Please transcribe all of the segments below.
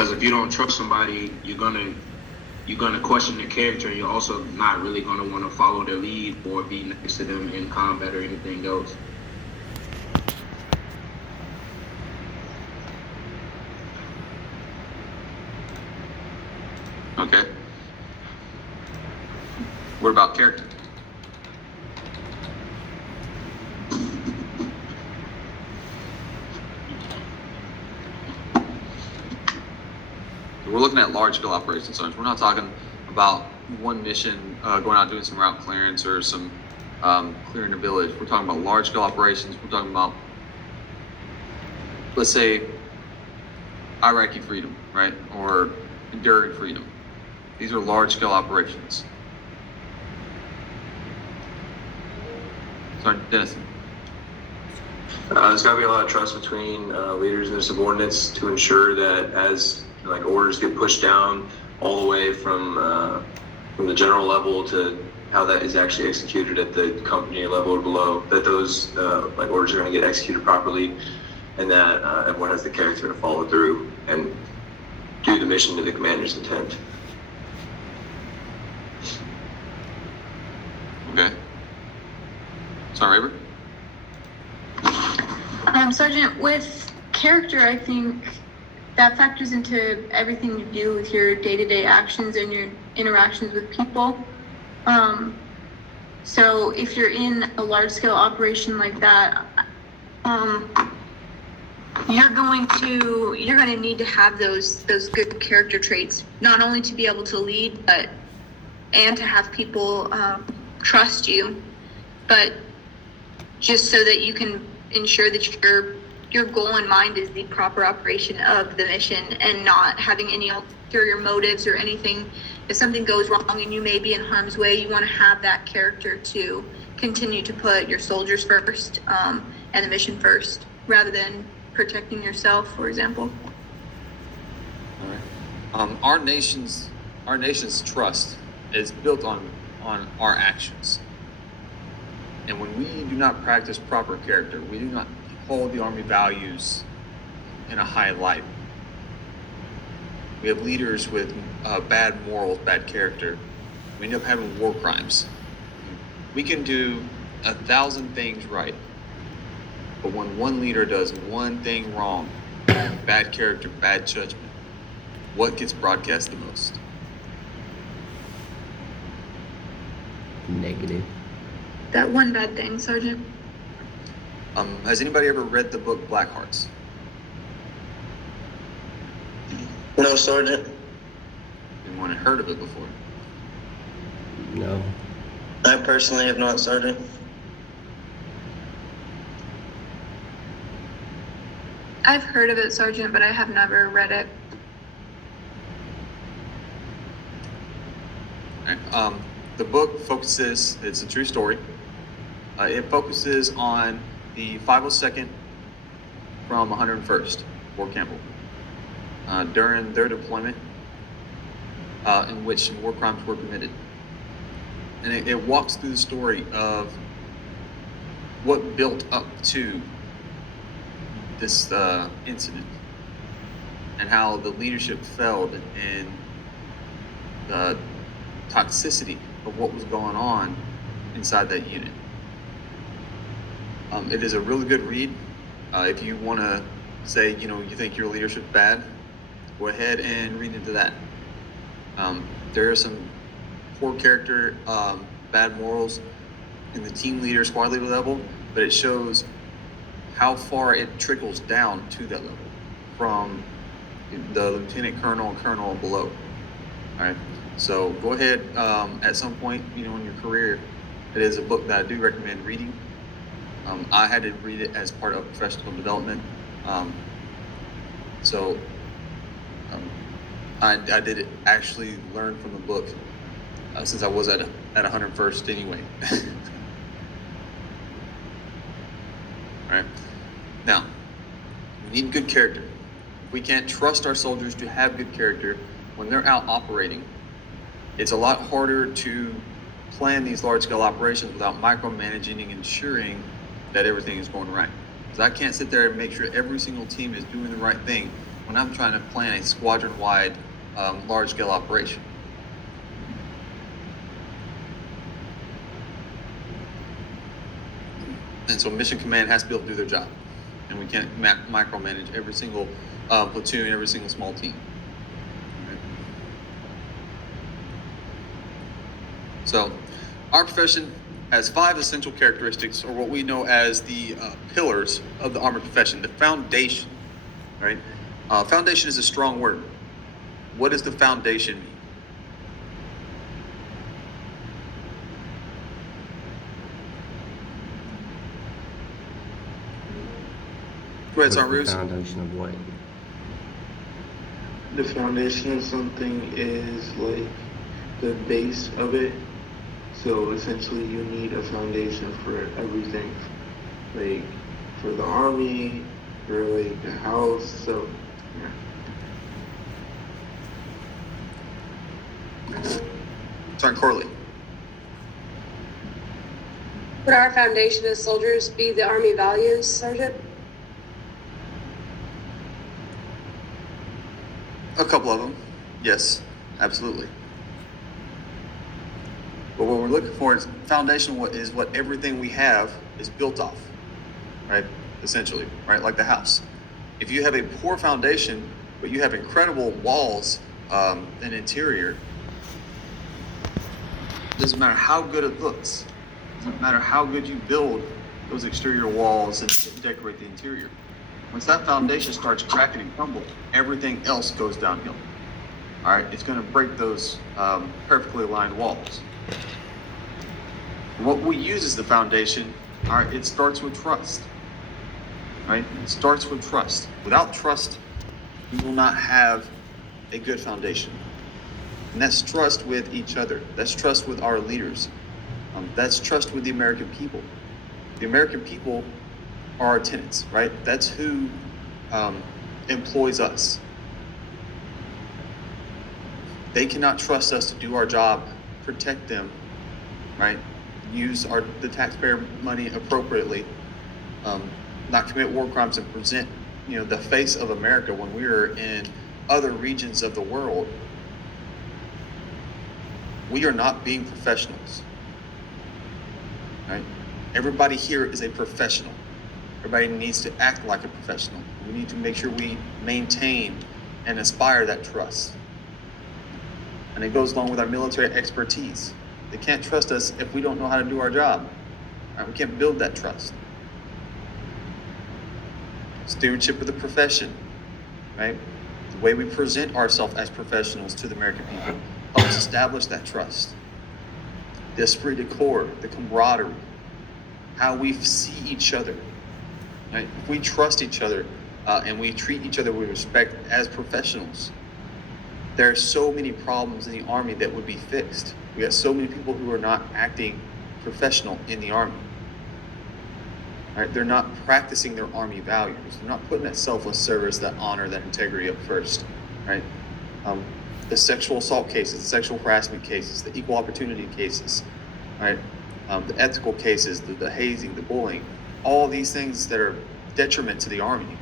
Because if you don't trust somebody, you're gonna question their character, and you're also not really gonna want to follow their lead or be next to them in combat or anything else. Okay. What about character? We're looking at large scale operations, so we're not talking about one mission going out doing some route clearance or some clearing a village. We're talking about large scale operations. We're talking about, let's say, Iraqi freedom, right? Or enduring freedom. These are large scale operations. Sorry, Dennison. There's got to be a lot of trust between leaders and their subordinates to ensure that as like orders get pushed down all the way from the general level to how that is actually executed at the company level or below, that those like orders are going to get executed properly, and that everyone has the character to follow through and do the mission to the commander's intent. Okay. Sorry, Raver? Sergeant, with character, I think that factors into everything you do with your day-to-day actions and your interactions with people. So if you're in a large-scale operation like that, you're going to need to have those good character traits, not only to be able to lead, and to have people trust you, but just so that you can ensure that your goal in mind is the proper operation of the mission and not having any ulterior motives or anything. If something goes wrong and you may be in harm's way, you want to have that character to continue to put your soldiers first and the mission first, rather than protecting yourself, for example. All right. Our nation's trust is built on our actions. And when we do not practice proper character, we do not hold the Army values in a high light. We have leaders with bad morals, bad character. We end up having war crimes. We can do 1,000 things right, but when one leader does one thing wrong, bad character, bad judgment, what gets broadcast the most? Negative. That one bad thing, Sergeant. Has anybody ever read the book Black Hearts? No, Sergeant. Anyone heard of it before? No. I personally have not, Sergeant. I've heard of it, Sergeant, but I have never read it. Okay. The book focuses, it's a true story. It focuses on the 502nd from 101st, Fort Campbell, during their deployment in which some war crimes were committed. And it walks through the story of what built up to this incident and how the leadership failed in the toxicity of what was going on inside that unit. It is a really good read. If you want to say, you think your leadership's bad, go ahead and read into that. There are some poor character, bad morals in the team leader, squad leader level, but it shows how far it trickles down to that level from the lieutenant colonel and colonel and below. All right. So go ahead, at some point, in your career, it is a book that I do recommend reading. I had to read it as part of professional development. I did actually learn from the book since I was at 101st anyway. All right. Now, we need good character. We can't trust our soldiers to have good character when they're out operating. It's a lot harder to plan these large-scale operations without micromanaging and ensuring that everything is going right. Because I can't sit there and make sure every single team is doing the right thing when I'm trying to plan a squadron-wide, large-scale operation. And so mission command has to be able to do their job. And we can't micromanage every single platoon, every single small team. So our profession has 5 essential characteristics, or what we know as the pillars of the armored profession, the foundation, right? Foundation is a strong word. What does the foundation mean? Go ahead, What's the Sanruz. foundation of what? The foundation of something is like the base of it. So essentially you need a foundation for everything. Like for the army, for like the house, so yeah. Sergeant Corley. Would our foundation as soldiers be the Army values, Sergeant? A couple of them, yes, absolutely. But what we're looking for is foundational is what everything we have is built off, right? Essentially, right? Like the house. If you have a poor foundation, but you have incredible walls and interior, doesn't matter how good it looks. Doesn't matter how good you build those exterior walls and decorate the interior. Once that foundation starts cracking and crumble, everything else goes downhill. All right, it's going to break those perfectly aligned walls. What we use as the foundation, all right, it starts with trust. Right? It starts with trust. Without trust, we will not have a good foundation. And that's trust with each other. That's trust with our leaders. That's trust with the American people. The American people are our tenants, right? That's who employs us. They cannot trust us to do our job, protect them, right? Use the taxpayer money appropriately, not commit war crimes, and present, the face of America when we are in other regions of the world. We are not being professionals, right? Everybody here is a professional. Everybody needs to act like a professional. We need to make sure we maintain and aspire that trust. And it goes along with our military expertise. They can't trust us if we don't know how to do our job. Right? We can't build that trust. Stewardship of the profession, right? The way we present ourselves as professionals to the American people helps establish that trust. The esprit de corps, the camaraderie, how we see each other. Right? If we trust each other and we treat each other with respect as professionals, there are so many problems in the Army that would be fixed. We got so many people who are not acting professional in the Army. Right? They're not practicing their Army values. They're not putting that selfless service, that honor, that integrity up first. Right? The sexual assault cases, the sexual harassment cases, the equal opportunity cases, right? The ethical cases, the hazing, the bullying, all of these things that are detriment to the Army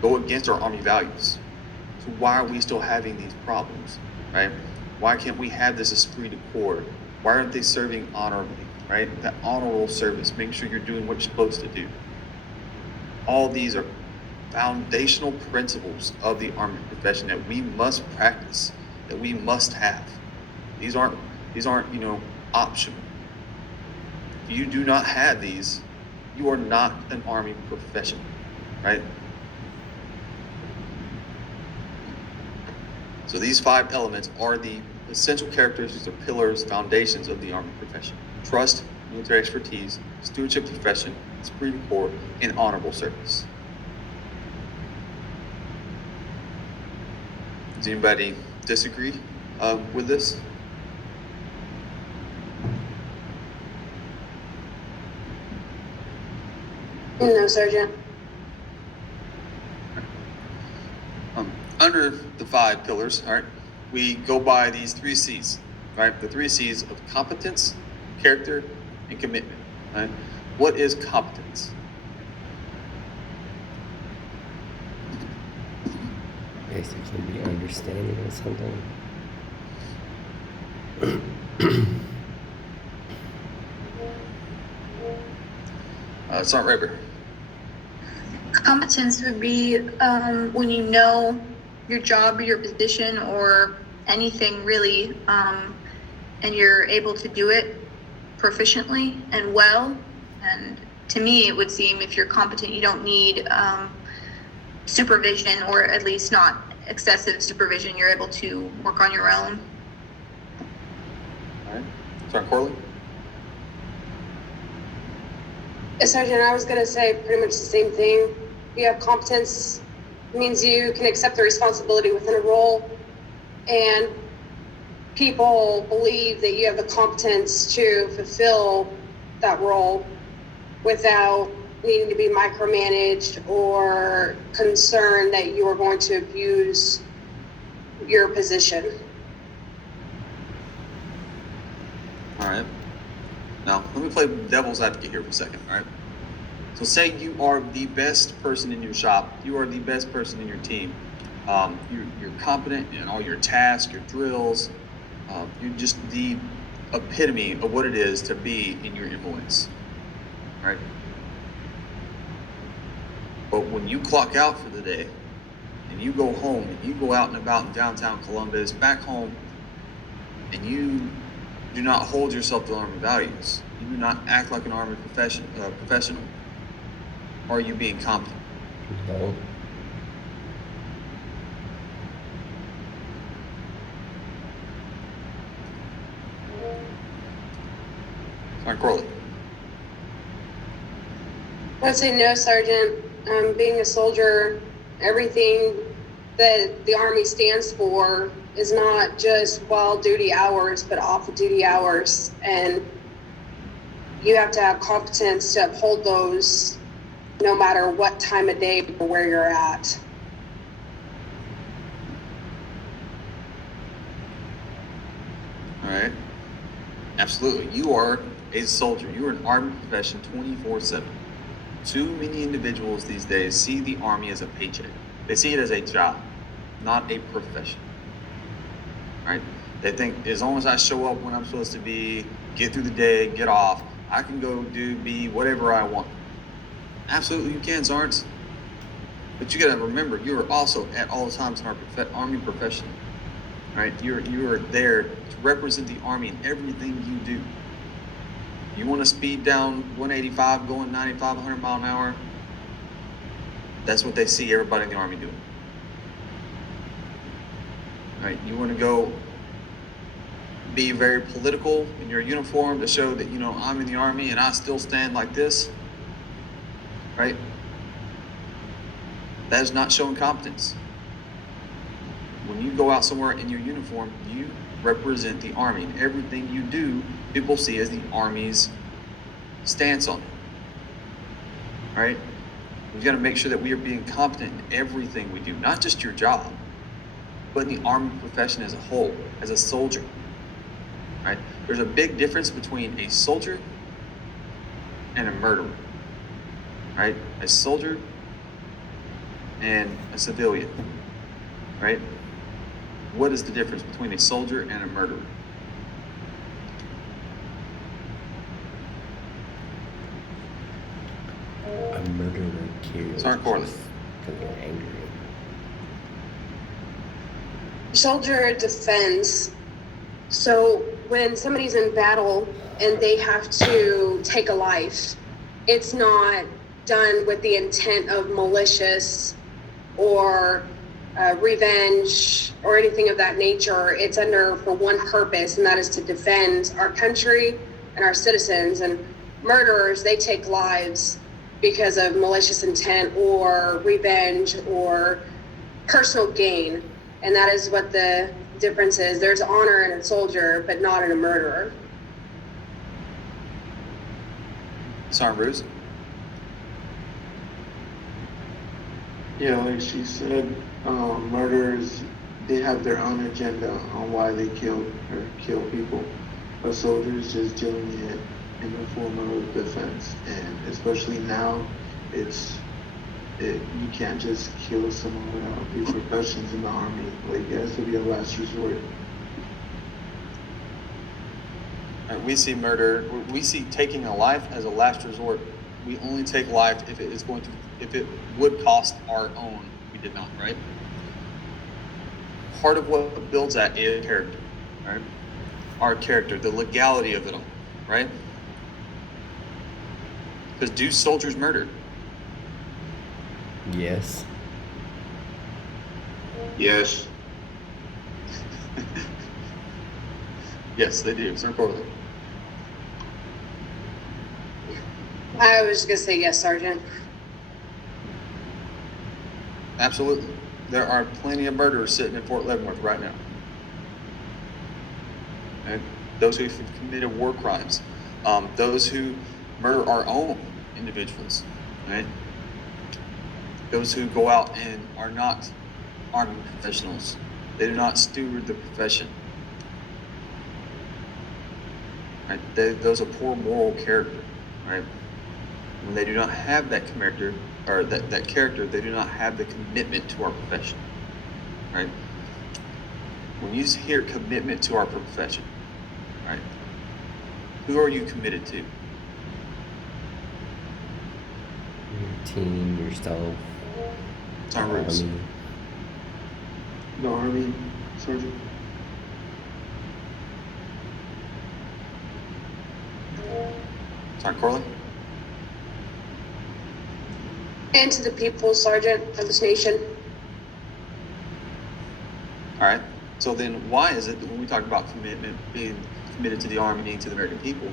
go against our Army values. So why are we still having these problems, right? Why can't we have this esprit de corps? Why aren't they serving honorably, right? That honorable service, making sure you're doing what you're supposed to do. All of these are foundational principles of the Army profession that we must practice, that we must have. These aren't optional. If you do not have these, you are not an Army professional, right? So these 5 elements are the essential characteristics or pillars, foundations of the Army profession: trust, military expertise, stewardship of the profession, esprit de corps, and honorable service. Does anybody disagree with this? No, Sergeant. Under the 5 pillars, all right, we go by these 3 C's, right? The 3 C's of competence, character, and commitment, right? What is competence? basically be understanding of something. Sergeant Raber. Competence would be when you know your job or your position or anything really, and you're able to do it proficiently and well. And to me, it would seem if you're competent, you don't need supervision, or at least not excessive supervision. You're able to work on your own. All right. Sergeant Corley. Sergeant, I was gonna say pretty much the same thing. You have competence, means you can accept the responsibility within a role, and people believe that you have the competence to fulfill that role without needing to be micromanaged or concerned that you are going to abuse your position. All right. Now, let me play devil's advocate here for a second, all right? So say you are the best person in your shop, you are the best person in your team. You're competent in all your tasks, your drills. You're just the epitome of what it is to be in your influence, right? But when you clock out for the day and you go home and you go out and about in downtown Columbus, back home, and you do not hold yourself to Army values, you do not act like an Army professional, are you being competent? No. Sergeant Crowley. I would say no, Sergeant. Being a soldier, everything that the Army stands for is not just while duty hours, but off duty hours. And you have to have competence to uphold those no matter what time of day or where you're at. All right. Absolutely. You are a soldier. You are an Army profession 24/7. Too many individuals these days see the Army as a paycheck. They see it as a job, not a profession. Right? They think as long as I show up when I'm supposed to be, get through the day, get off, I can go be whatever I want. Absolutely, you can, Sergeants. But you got to remember, you are also at all times an Army professional. Right? You are there to represent the Army in everything you do. You want to speed down 185, going 95, 100 mile an hour. That's what they see everybody in the Army doing. Right? You want to go be very political in your uniform to show that, I'm in the Army and I still stand like this. Right? That is not showing competence. When you go out somewhere in your uniform, you represent the Army. And everything you do, people see as the Army's stance on it. All right? We've got to make sure that we are being competent in everything we do, not just your job, but in the Army profession as a whole, as a soldier. All right? There's a big difference between a soldier and a murderer. All right? A soldier and a civilian. Right? What is the difference between a soldier and a murderer? A murderer kills Sergeant Corley. because they're angry. Soldier defends. So when somebody's in battle and they have to take a life, it's not done with the intent of malicious or revenge or anything of that nature. It's for one purpose, and that is to defend our country and our citizens. And murderers, they take lives because of malicious intent or revenge or personal gain. And that is what the difference is. There's honor in a soldier, but not in a murderer. Sergeant Bruce? Yeah, like she said, murderers, they have their own agenda on why they kill people. A soldier's just doing it in the form of defense, and especially now, it's You can't just kill someone without repercussions in the army. Like, it has to be a last resort. We see murder, we see taking a life as a last resort. We only take life if it would cost our own. We did not, right? Part of what builds that is character, right? Our character, the legality of it all, right? Because do soldiers murder? Yes. Yes. Yes, they do. Sir Corley. I was gonna say yes, Sergeant. Absolutely. There are plenty of murderers sitting in Fort Leavenworth right now. And those who have committed war crimes, those who murder our own individuals, right? Those who go out and are not army professionals. They do not steward the profession. Right? Those are poor moral character, right? When they do not have that character, or that character, they do not have the commitment to our profession, right? When you hear commitment to our profession, right? Who are you committed to? Your team, yourself, It's our rules. army. The army, Sergeant. Sorry, Corley? And to the people, Sergeant, of this nation. All right. So then why is it that when we talk about commitment, being committed to the army, to the American people,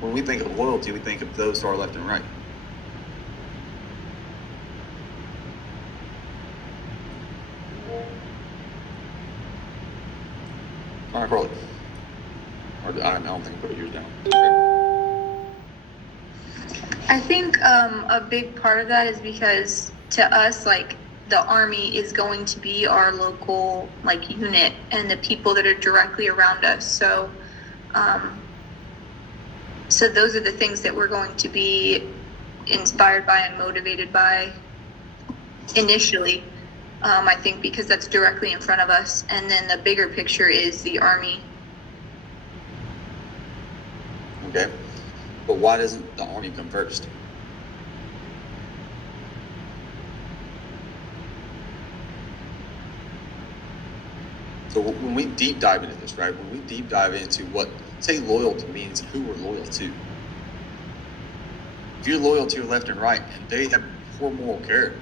when we think of loyalty, we think of those to our left and right? All right, Corley. Or I don't think I put yours down. I think a big part of that is because to us, like, the army is going to be our local, like, unit and the people that are directly around us. So those are the things that we're going to be inspired by and motivated by initially. I think because that's directly in front of us. And then the bigger picture is the army. Okay. But why doesn't the army come first? So when we deep dive into this, right? When we deep dive into what, say, loyalty means, who we're loyal to. If you're loyal to your left and right, and they have poor moral character,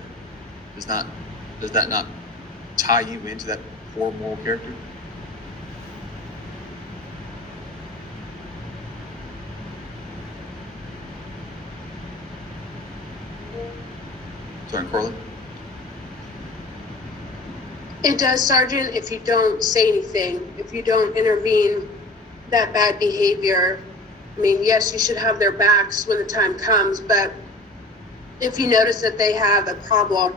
does that not tie you into that poor moral character? Sorry, Corley? It does, Sergeant, if you don't say anything, if you don't intervene that bad behavior. I mean, yes, you should have their backs when the time comes, but if you notice that they have a problem,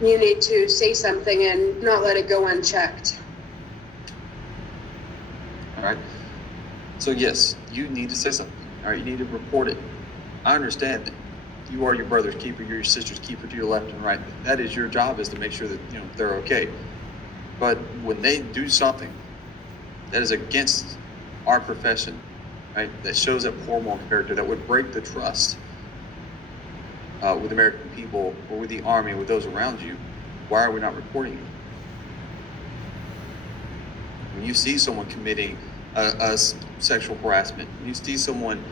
you need to say something and not let it go unchecked. All right. So yes, you need to say something. All right, you need to report it. I understand that you are your brother's keeper, you're your sister's keeper to your left and right. That is your job, is to make sure that they're okay. But when they do something that is against our profession, right, that shows that poor moral character, that would break the trust with American people or with the army, with those around you, why are we not reporting it? When you see someone committing a sexual harassment, when you see someone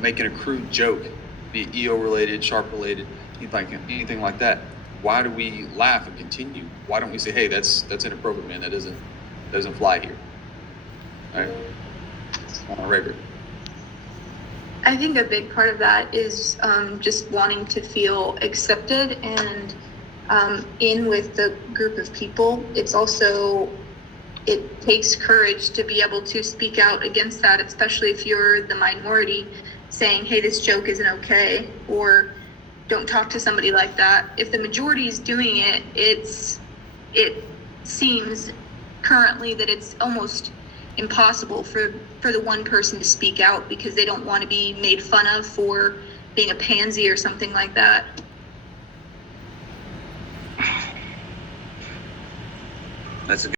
making a crude joke, be it EO related, sharp related, anything like that, why do we laugh and continue? Why don't we say, hey, that's inappropriate, man, that doesn't fly here? All right, Rayford. I think a big part of that is just wanting to feel accepted and in with the group of people. It's also, it takes courage to be able to speak out against that, especially if you're the minority, saying, hey, this joke isn't okay, or don't talk to somebody like that. If the majority is doing it, it seems currently that it's almost impossible for the one person to speak out because they don't want to be made fun of for being a pansy or something like that. That's a